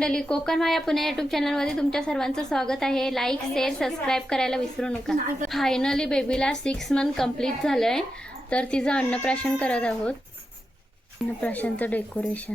मंडळी कोकण माया पुणे युट्यूब चॅनलमध्ये तुमच्या सर्वांचं स्वागत आहे. लाईक शेअर सबस्क्राईब करायला विसरू नका. फायनली बेबीला सिक्स मंथ कंप्लीट झालंय. तर तिचं अन्नप्राशन करत आहोत. अन्नप्राशनचं डेकोरेशन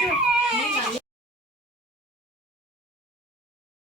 नाही